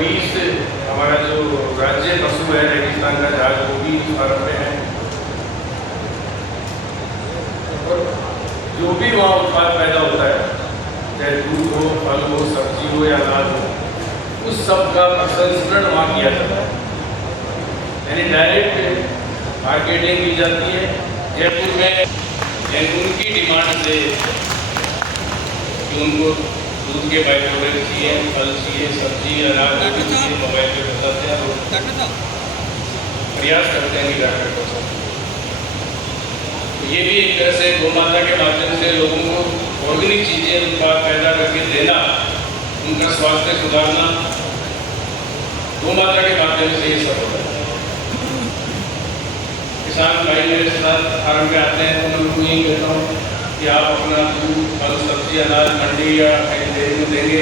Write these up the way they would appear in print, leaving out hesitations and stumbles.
20 हमारा जो राज्य पशु है रेगिस्तान का जहाज वो भी इस फार्म में है। और जो भी वहाँ उत्पाद पैदा होता है, चाहे दूध हो, फल हो, सब्जी हो या अनाज हो, उस सब का प्रसंस्करण वहाँ किया जाता है, यानी डायरेक्ट मार्केटिंग की जाती है जयपुर में। उनकी डिमांड से कि उनको दूध के बाई प्रोडक्ट चाहिए, फल चाहिए, सब्जी, अनाज चाहिए, मोबाइल पे बताते हैं और प्रयास करते हैं कि डॉक्टर को। तो ये भी एक तरह से गौ माता के माध्यम से लोगों को ऑर्गेनिक चीज़ें उत्पाद पैदा करके देना, उनका स्वास्थ्य सुधारना, गौ माता के माध्यम से ये सब होता है। किसान भाई मेरे साथ फार्म में आते हैं तो मैं उनको यही कहता हूँ कि आप अपना दूध, फल, सब्जी, अनाज मंडी या कहीं डेयरी में देंगे,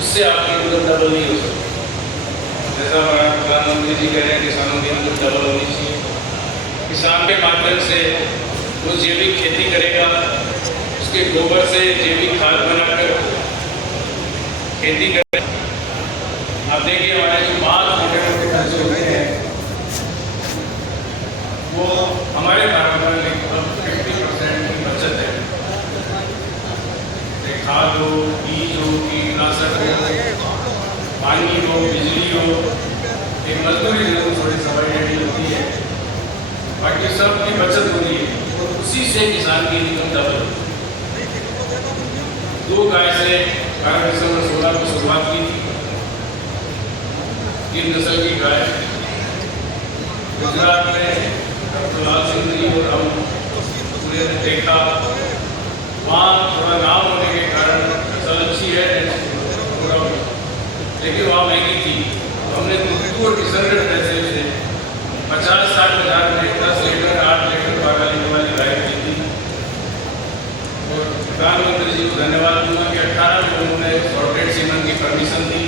उससे आपकी इनकम डबल नहीं हो सकती। जैसा हमारा प्रधानमंत्री जी कह रहे हैं किसानों की इनकम डबल होनी चाहिए। किसान के माध्यम से वो जैविक खेती करेगा, उसके गोबर से जैविक खाद बनाकर खेती करें। आप देखिए हमारे जो 5 मोटे मोटे खर्चे होते हैं वो हमारे फार्म पर लगभग 50% की बचत है। खाद हो, बीज हो, कीटनाशक हो, पानी हो, बिजली हो, एक मजदूरी जरूर थोड़ी सवाई रेडी होती है, बाकी सब की बचत हो रही है और उसी से किसान की इनकम डबल होती है। 2 गाय से 12 दिसंबर 16 को शुरुआत की थी। 3 नस्ल की गाय गुजरात में लाल सिंह जी और हम पूरे ने देखा, वहाँ थोड़ा नाम होने के कारण फसल अच्छी है लेकिन वहाँ महंगी थी। हमने दूध और किशनगढ़ पैसे से 50-60 हज़ार में 10 लीटर 8 लीटर 12 लीटर वाली गाय की थी। और प्रधानमंत्री जी को धन्यवाद दूंगा कि 18 में उन्होंने सॉर्टेड सीमन की परमिशन दी।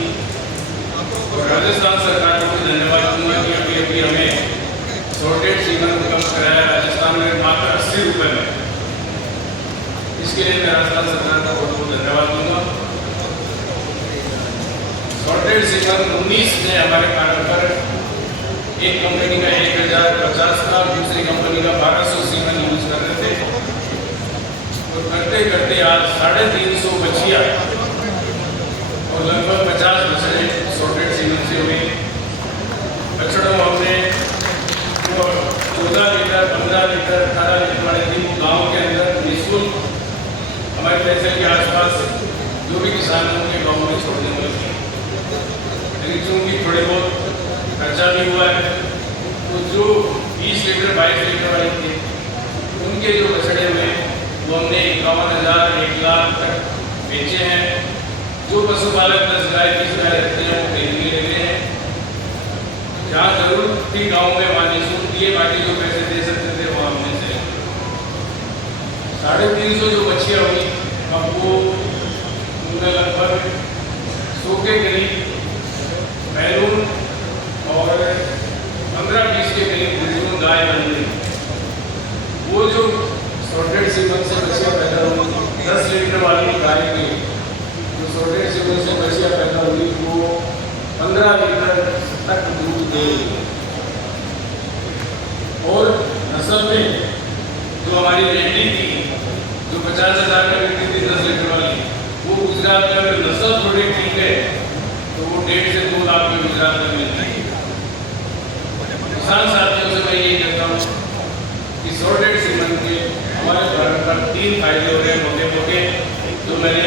और राजस्थान सरकार को भी धन्यवाद दूंगा कि अभी हमें सॉर्टेड सीमन कम कराया राजस्थान में मात्र 80 रुपये में। इसके लिए मैं राजस्थान सरकार का बहुत बहुत धन्यवाद दूंगा। सॉर्टेड सीमन 19 में हमारे कारण पर एक कंपनी का 1050 का, दूसरी कंपनी का 1200 सीमन यूज कर रहे थे और करते करते आज 350 बछिया और लगभग 50 बछड़े सॉर्टेड सीमन से हुए। बछड़ों हमने 14 लीटर, 15 लीटर, 18 लीटर वाले दिन गाँव के अंदर निःशुल्क हमारे पैसे के आसपास जो भी किसान हैं उनके गाँव में छोड़ने लगे। लेकिन चूँकि थोड़े बहुत खर्चा भी हुआ है तो जो 20 लीटर 22 लीटर वाले थे उनके जो बछड़े हुए वो हमने 51,000 1 लाख तक बेचे हैं। जो पशुपालक 10 गाय 20 गाय रखते हैं वो खरीद के ले रहे हैं। जहाँ जरूरत थी गाँव में वहाँ निःशुल्क दिए, बाकी जो पैसे दे सकते थे वहाँ हमने से 350 जो बछिया हुई अब वो उनमें लगभग 100 के करीब बैलून और 15-20 के करीब बुजुर्ग गाय बन गई। वो जो सॉर्टेड सीमन से बछिया पैदा हुई 10 लीटर वाली गाय की जो सॉर्टेड सीमन से बछिया पैदा हुई वो 15 लीटर तक दूध दे। और नस्ल में जो हमारी रेडी थी जो 50,000 में बिकती थी 10 लीटर वाली, वो गुजरात में अगर नस्ल थोड़ी ठीक है तो वो 1.5 से 2 लाख में गुजरात में मिलती है। किसान साथियों से मैं यही कहता हूँ कि सॉर्टेड सीमन के हमारे भारत पर 3 फायदे हो रहे हैं मोटे मोटे, जो मैंने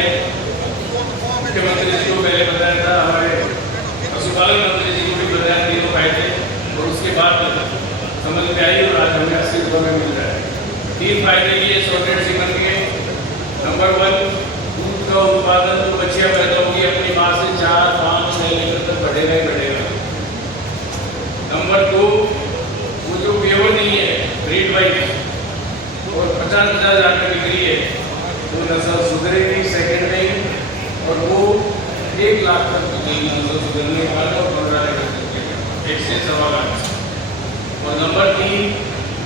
मुख्यमंत्री जी को पहले बताया था, हमारे पशुपालन मंत्री जी को भी बताया 3 फायदे, और उसके बाद समझ में आई और आज हमें 80 रुपये में मिल रहा है। 3 फायदे ये सॉर्टेड सीमन के। नंबर 1, दूध का उत्पादन जो बछिया पैदा होगी अपनी माँ से 4, 5, 6 लीटर तक बढ़ेगा ही बढ़ेगा। नंबर 2, वो जो प्योर नहीं है ब्रीड वाइज और 50,000 में बिक्री है वो नस्ल सुधरेगी सेकेंड टाइम और वो 1 लाख तक बिकेगी नस्ल सुधरने के बाद और 15 लीटर 1 से 1.25 लाख। और नंबर 3,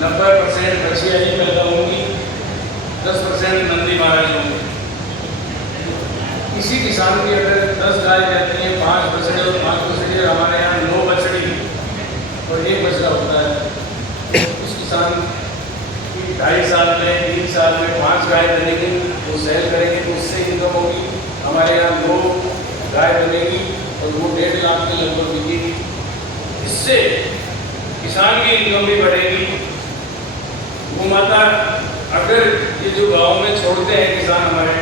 90% बछिया ही पैदा होंगी, 10% नंदी महाराज होंगे। किसी किसान की अगर 10 गाय रहती हैं, 5 बछड़े और 5 2.5 साल में 3 साल में 5 गाय बनेगी, वो सेल करेंगे तो उससे इनकम होगी। हमारे यहाँ 2 गाय बनेगी और वो 1.5 लाख के लगभग बिकेगी। इससे किसान की इनकम भी बढ़ेगी। गौ माता अगर ये जो गाँव में छोड़ते हैं किसान हमारे,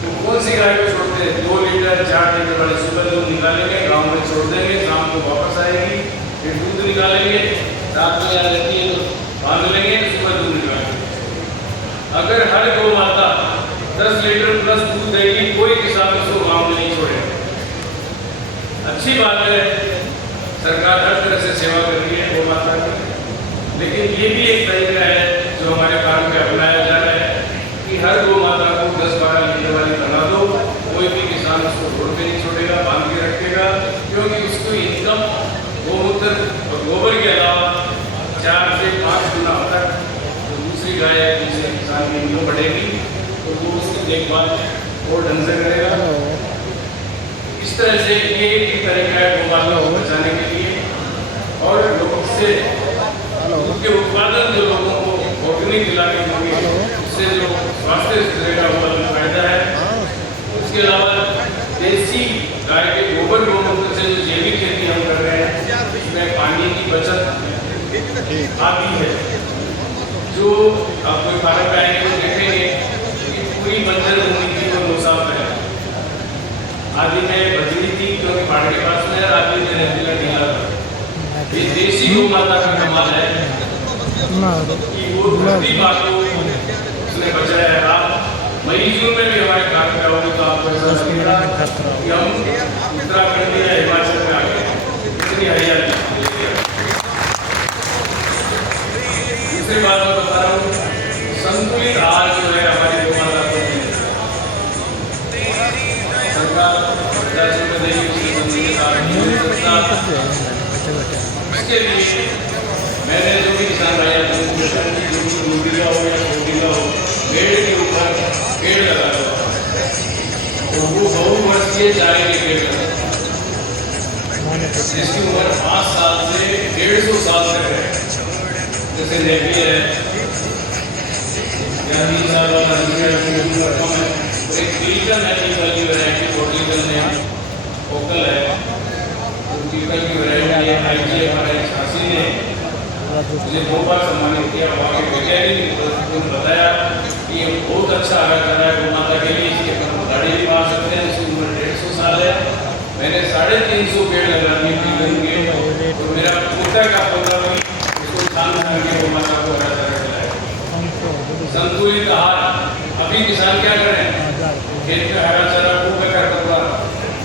तो कौन सी गाय को छोड़ते हैं? 2 लीटर 4 लीटर वाले सुबह दूध निकालेंगे, गाँव में छोड़ देंगे, शाम को वापस आएगी, फिर दूध निकालेंगे, रात में यहाँ रहती है तो बांध लेंगे, तो सुबह दूध निकालेंगे। अगर हर गौ माता 10 लीटर प्लस दूध देगी, कोई किसान उसको गाँव में नहीं छोड़ेगा। अच्छी बात है, सरकार हर तरह से सेवा कर रही है गौ माता की, लेकिन ये भी एक तरीका है जो हमारे काम में अपनाया जा रहा है कि हर गौ माता को 10-12 लीटर वाली बना दो, कोई भी किसान उसको रोड पे नहीं छोड़ेगा, बांध के रखेगा, क्योंकि उसको इनकम गोमूत्र और गोबर के अलावा 4 से 5 गुना तक तो दूसरी गाय है जिससे किसान की इनकम बढ़ेगी, तो वो उसकी देखभाल और ढंग से करेगा। इस तरह से ये एक तरीका है गौ माता को बचाने के लिए। और लोगों से उनके उत्पादन जो लोगों को ऑर्गेनिक दिलाने होंगे, उससे जो स्वास्थ्य रहेगा वो अलग फायदा है। उसके अलावा देसी गाय के गोबर गोमूत्र से जो जैविक खेती हम कर रहे हैं, उसमें पानी की बचत आती है। जो आप कोई पार्क में आएंगे तो देखेंगे कि पूरी बंजर भूमि थी वो नौसाफ है। आदि में बजरी थी क्योंकि पहाड़ के पास में, आदि में रेतीला ढीला था। ये देसी गौ माता का कमाल है कि वो धरती माँ को उसने बचाया है। आप मई जून में भी हमारे काम पे आओगे तो आपको ऐसा लगेगा कि हम उत्तराखंड या हिमाचल में आ गए, इतनी हरियाली। दूसरी बात मैं बता रहा हूँ, संतुलित आहार जो है हमारी गौ माता को सरकार 50 रुपये देगी, उसके लिए मैंने जो भी किसान भाई मुर्गिया हो या छोटिया हो, पेड़ के ऊपर पेड़ लगा हुआ, तो वो बहुवर्षीय चारे के पेड़ लगा, जिसकी उम्र 5 साल से 150 साल तक है। जैसे नेपियर है या 3 साल वाला उम्र कम है। एक पीकल है, पीकल की वैरायटी पोर्टिकल है, फोकल है, पीकल की वैरायटी है। IGF हमारे झांसी ने मुझे 2 बार सम्मानित किया। वहाँ के वैज्ञानिक ने बताया कि ये बहुत अच्छा आहार कर रहा है गौ माता के लिए, इसके गाड़ी भी मार सकते हैं, उसकी उम्र 150 साल है। मैंने 350 पेड़ लगा दिए पीकल के, और मेरा पोता का पौधा भी उसको छान करके गौ माता को हरा चारा खिलाया। संतुलित आहार। अभी किसान क्या करें, खेत में हरा चारा खूब बेकार कपड़ा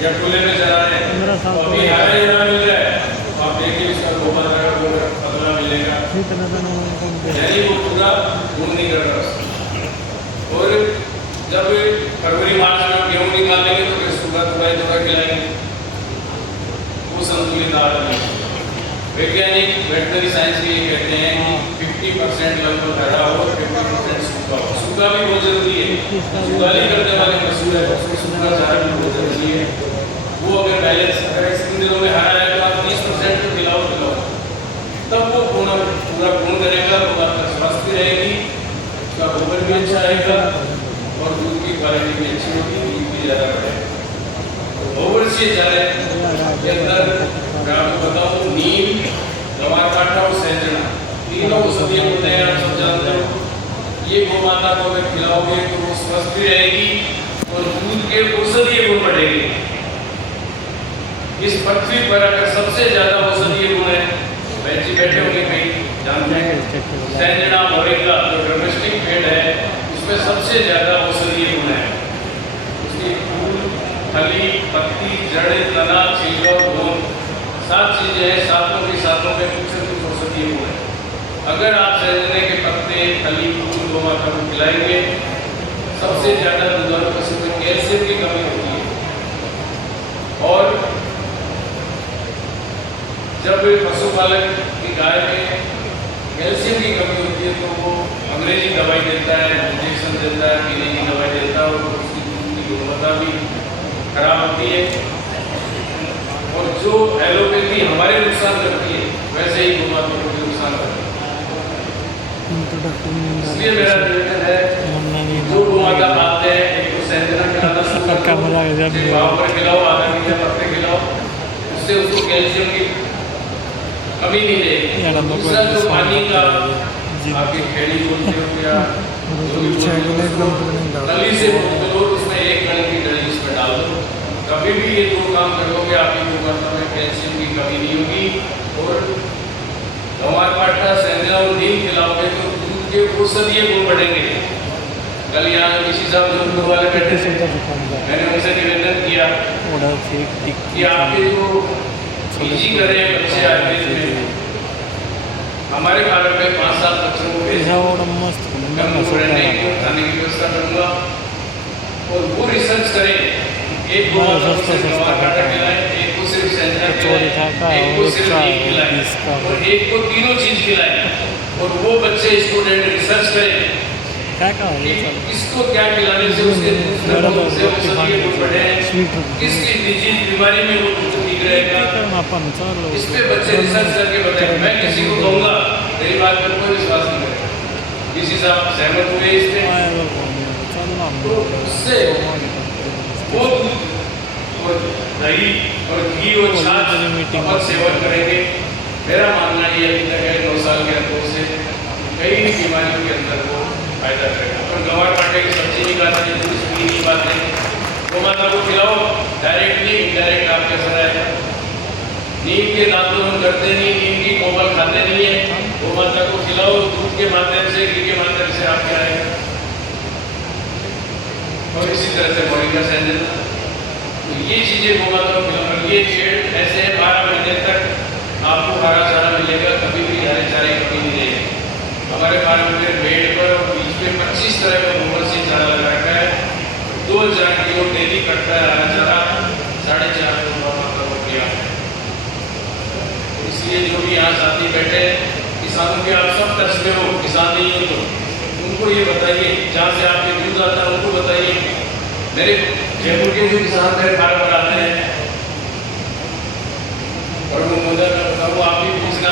या खुले में चरा रहे हैं, तो अभी हरा चारा मिल रहा है, तो आप देखिए उसका गौ माता का गोबर पतला मिलेगा, यानी वो पूरा गुण नहीं कर रहा। और जब फरवरी मार्च में गेहूँ निकालेंगे तो फिर सुबह थोड़ा खिलाएंगे, वो संतुलित आहार नहीं। वैज्ञानिक वेटनरी साइंस के ये कहते हैं कि 50% लगभग हरा हो, 50% सूखा हो। सूखा भी बहुत जरूरी है, सुगाली करने वाले पशु है, उसको सूखा चारा भी बहुत जरूरी है। वो अगर बैलेंस अगर इन दिनों में हरा है तो आप 30% तो खिलाओ, तब वो पूरा गुण करेगा, तो आपका स्वास्थ्य रहेगी, उसका गोबर भी अच्छा रहेगा और दूध की क्वालिटी भी अच्छी होगी, दूध भी ज़्यादा बढ़ेगा। ओवरसीज चारे के अंदर मैं आपको बताऊँ, नीम, गवार काटा और सेंजना, तीनों औषधीय होते हैं, आप सब जानते हो। ये गौ माता को अगर खिलाओगे तो वो स्वस्थ भी रहेगी और दूध के औषधीय गुण बढ़ेंगे। इस पृथ्वी पर अगर सबसे ज्यादा औषधीय गुण है, वैसे बैठे होंगे कहीं जानते हैं, सेंजना मोरिंगा जो डोमेस्टिक पेड़ है, उसमें सबसे ज्यादा औषधीय गुण है। उसकी फूल, फली, पत्ती, जड़, तना, छिलका और गोंद, 7 चीजें हैं, सातों की सातों में कुछ न कुछ औषधीय गुण है। अगर आप सेंजने के पत्ते, फली, फूल गौ माता को खिलाएंगे, सबसे ज्यादा दुधारू पशु में कैल्शियम की कमी होती है। और जब पशुपालक की गाय में कैल्शियम की कमी होती है तो वो अंग्रेजी दवाई देता है, इंजेक्शन देता है, पीने की दवाई देता है, और उसकी दूध की गुणवत्ता भी खराब होती है। और जो एलोपैथी हमारे नुकसान करती है, वैसे ही गौ माता को भी नुकसान करती है। इसलिए मेरा निवेदन है जो माता पालते हैं एक तो सेंजना खिलाना शुरू कर दो, गाँव पर खिलाओ, आधा मीठा पत्ते खिलाओ, उससे उसको कैल्शियम की कमी नहीं रहेगी। दूसरा जो पानी का आपकी खेड़ी बोलते हो या नली से बोलते हो, उसमें एक कण की डली उसमें डाल दो। कभी भी ये दो काम करोगे आपकी गोमाता में कैल्शियम की कमी नहीं होगी। और गंवार पाठा सेंजना और नीम खिलाओगे तो दूध के औषधीय गुण बढ़ेंगे। कल यहाँ किसी साहब जो वाले बैठे थे, मैंने उनसे निवेदन किया कि आपके जो पीजी कर रहे हैं बच्चे आयुर्वेद में, हमारे कारण में 5 साल बच्चों को रहने की खाने की व्यवस्था करूँगा और वो रिसर्च करें। एक को गंवार पाठा खिलाएं, एक को सिर्फ सेंजना खिलाएं, एक को सिर्फ नीम खिलाएं और एक को तीनों चीज खिलाएं। और वो बच्चे स्टूडेंट रिसर्च करें इसको क्या खिलाने से उसके बढ़े, किसकी डिजीज बीमारी में वो ठीक रहेगा, इस पे बच्चे रिसर्च करके बताएं। मैं किसी को कहूँगा मेरी बात पर कोई विश्वास नहीं करेगा। किसी साहब सहमत हुए इससे, तो उससे वो और दही और घी और छाछ और सेवन करेंगे। मेरा मानना ये अभी तक है 9 साल के अनुभव से कई बीमारियों के अंदर वो फायदा करेगा। और गंवार पाठे की सब्जी नहीं खाते हैं, दूध पी नहीं पाते, गोमाता को खिलाओ, डायरेक्टली इनडायरेक्ट आपके असर आएगा। नीम के दांतों हम करते नहीं, नीम की कोमल खाते नहीं है, गोमाता को खिलाओ, दूध के माध्यम से, घी के माध्यम से आपके आएगा। और इसी तरह से बॉडी का सेंजन, तो ये चीजें गोमाता को खिलाओ। ये पेड़ ऐसे 12 महीने तक आपको हरा चारा मिलेगा, कभी भी हरे चारे की कमी नहीं रहेगी। हमारे पारंपरिक बेड पर और बीच में 25 तरह का गोबर से चारा लगा रखा है। 2000 किलो डेली कटता है हरा चारा, 4.5 किलो मात्रा हो गया। इसलिए जो भी यहाँ साथी बैठे किसानों के, आप सब टच में हो, किसान नहीं हो तो उनको ये बताइए, जहाँ से आपके दूध आता है उनको बताइए। मेरे जयपुर के जो किसान मेरे फार्म पर आते हैं और वो मुद्दा मैं बताऊँ, आप भी पूछना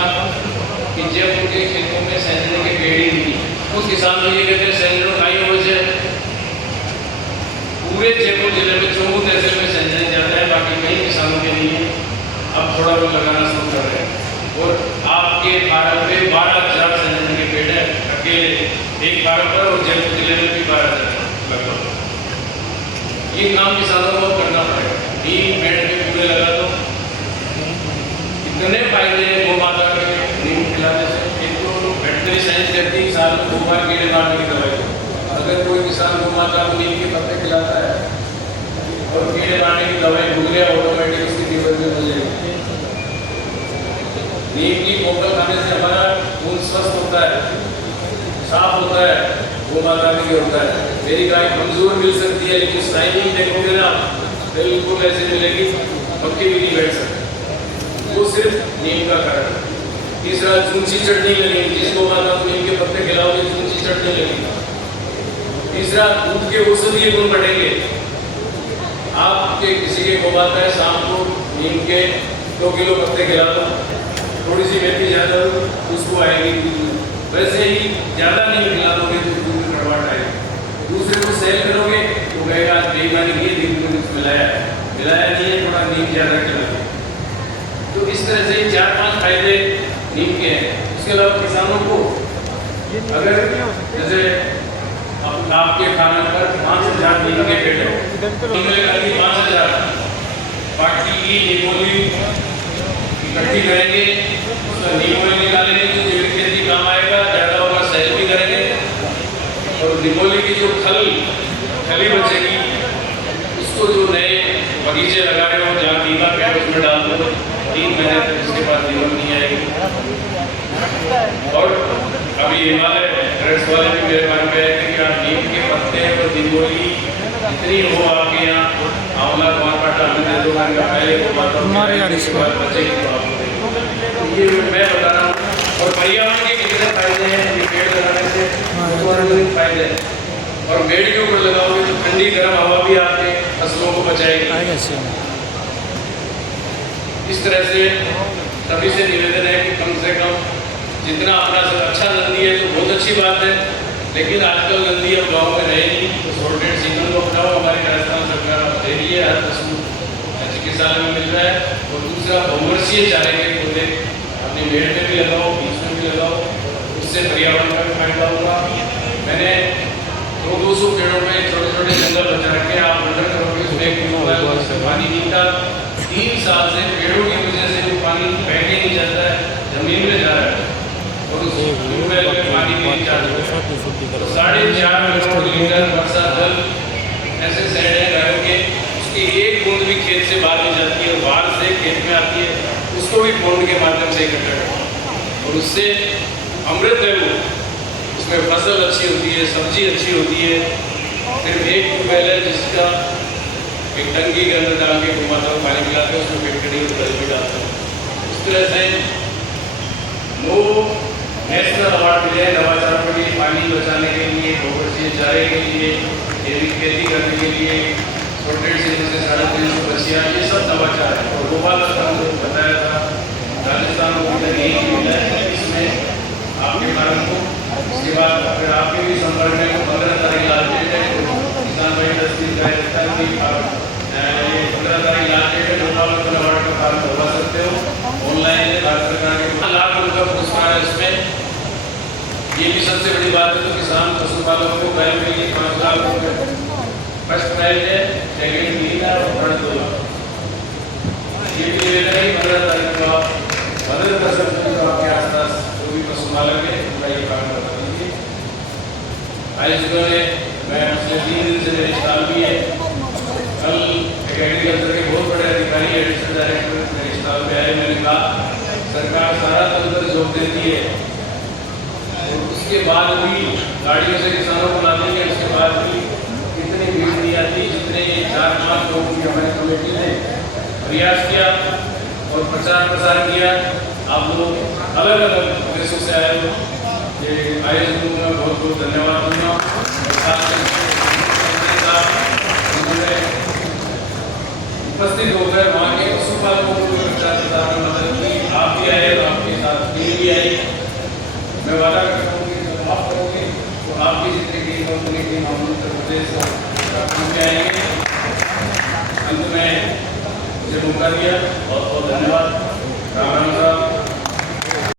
कि जयपुर के खेतों में सेंजने के पेड़ ही नहीं, उस किसान को ये कहते हैं सेंजनो खाई हो जाए। पूरे जयपुर जिले में 54 तहसील में सेंजने जाता है, बाकी कई किसानों के लिए अब थोड़ा बहुत लगाना शुरू कर रहे हैं। और आपके फार्म पे 12,000 सेंजने के पेड़ है अकेले एक फार्म पर, और जयपुर जिले में भी 12,000 लगभग। ये काम किसानों को करना पड़ेगा। नीम पेड़ के पूरे लगा दो, इतने फायदे हैं गोमाता के नीम खिलाने से। एक तो वेटनरी साइंस कहती है साल में 2 बार कीड़े मारने की दवाई। अगर कोई किसान गोमाता को नीम के पत्ते खिलाता है और कीड़े मारने की दवाई भूल गया, ऑटोमेटिक उसकी लीवर में हो जाएगी। नीम की कोपल खाने से हमारा खून स्वस्थ होता है, साफ होता है, गोमाता में क्या होता है। मेरी गाय कमजोर मिल सकती है लेकिन शाइनिंग देखोगे ना बिल्कुल ऐसे मिलेगी, पक्की भी नहीं बैठ सकती, वो सिर्फ नीम का कारण है। तीसरा, चूंची चटनी लगेगी, जिस गोमाता को नीम के पत्ते खिलाओगे चूंची चटनी लगेगी। तीसरा, दूध के औषधीय गुण बढ़ेंगे। आपके किसी के गोमाता है, शाम को नीम के 2 किलो पत्ते खिला दो, थोड़ी सी मेथी ज़्यादा दो, उसको आएगी। वैसे ही ज़्यादा नहीं खिला दोगे तो दूध में कड़वाहट आएगी। दूसरे को सेल करोगे तो कहेगा आज बेईमानी की, नीम में कुछ मिलाया नहीं है, थोड़ा नीम ज़्यादा खिला। तो इस तरह से 4-5 फायदे नीम के हैं। इसके अलावा किसानों को अगर जैसे आपके खाने पर 5,000 नीम के पेड़ है, 5,000 बाकी की नीमोली इकट्ठी करेंगे, उसका नीमोली निकालेंगे जो जैविक खेती काम आएगा, ज़्यादा होगा सेल भी करेंगे। और नीमोली की जो खली बचेगी उसको जो नए बगीचे लगा रहे हो जहाँ दीमक है उसमें डाल दो, 3 महीने तक उसके बाद दीमक नहीं आएगी। और अभी हिमालय रेड्स वाले भी मेरे पास में आए कि आप नीम के पत्ते और नीमोली जितनी हो आपके यहाँ, आंवला गोमाता हमें दे दो, पहले गोमाता बचेगी तो आपको ये मैं बता रहा हूँ। और पर्यावरण के कितने फायदे हैं ये पेड़ लगाने से, फायदे हैं। और पेड़ के ऊपर लगाओगे तो ठंडी गर्म हवा भी आपके फसलों को बचाएगी। इस तरह से सभी से निवेदन है कि कम से कम जितना अपना सब अच्छा नंदी है तो बहुत अच्छी बात है, लेकिन आजकल नंदी अब गाँव में रहे नहीं, तो सोलटेड सिग्नल को अपनाओ। हमारी राजस्थान सरकार दे रही है, हर पशु चिकित्सालय में मिल रहा है। और दूसरा बहुवर्षीय चारे के पौधे अपनी पेड़ में भी लगाओ, बीच में भी लगाओ, उससे पर्यावरण का भी फायदा होगा। मैंने 200 पेड़ों में छोटे छोटे जंगल बचा रखे, आप ऑर्डर करोगे उसमें पानी मिलता 3 साल से पेड़ों की वजह से वो पानी बहने नहीं जाता है, जमीन में जा रहा है और उस ट्यूबवेल में पानी नहीं जाता है। 4.5 करोड़ लीटर वर्षा जल ऐसे सेट है गायों के, उसकी एक बूंद भी खेत से बाहर नहीं जाती है और बाहर से खेत में आती है, उसको भी पौंड के माध्यम से इकट्ठा करते और उससे अमृत है वो, उसमें फसल अच्छी होती है, सब्जी अच्छी होती है। सिर्फ एक ट्यूबवेल है जिसका एक टंकी के अंदर डाल के घुमाता हूँ, पानी पिलाते हैं, उसमें फिटकड़ी और जल भी डालता हूँ। इस तरह से वो नेशनल अवार्ड मिले नवाचार के लिए, पानी बचाने के लिए, बहुवर्षीय चारे के लिए, खेती करने के लिए, छोटे से 350 बच्चियाँ, ये सब नवाचार है। और गोपाल ने बताया था राजस्थान को यही मिला है इसमें आपके कारण को। उसके बाद अगर आपके भी संपर्क में 15 तारीख लास्ट डेट है, तो किसान भाई 10 दिन का 15 तारीख लास्ट डेट है, गोपाल अवार्ड का फॉर्म भरवा सकते हो ऑनलाइन। राज्य सरकार के लाख रुपये का पुरस्कार है इसमें। ये भी सबसे बड़ी बात है, तो किसान पशुपालकों को बैल के लिए 5 लाख रुपये फर्स्ट प्राइज है, सेकेंड 3 लाख और थर्ड 2 लाख। ये भी ले रहे 15 तारीख को आप 15% आपके आसपास जो भी पशुपालक है उनका ये काम करवा दीजिए। आयुष्मान ने मैं पिछले 3 दिन से मेरे स्टाफ भी है, कल एग्रीकल्चर के बहुत बड़े अधिकारी एडिशनल डायरेक्टर मेरे स्टाफ में आए। मैंने कहा सरकार सारा तंत्र जोड़ देती है और उसके बाद भी गाड़ियों से किसानों को लाते हैं, उसके बाद भी इतनी भीड़ नहीं आती जितने 4-5 लोगों की हमारी कमेटी ने प्रयास किया और प्रचार प्रसार किया। आप लोग अलग अलग देशों से आए हो, ये आयोजन को मैं बहुत बहुत धन्यवाद दूंगा। उपस्थित होकर वहाँ के पशुपालकों को प्रचार प्रसार में मदद की, आप भी आए और आपके साथ टीम भी आई। मैं वादा करता हूँ कि जब आप करोगे तो आपकी जितनी टीम कंपनी टीम हम उत्तर प्रदेश में आएंगे। अंत में मुझे मौका दिया, बहुत बहुत धन्यवाद। राम राम साहब।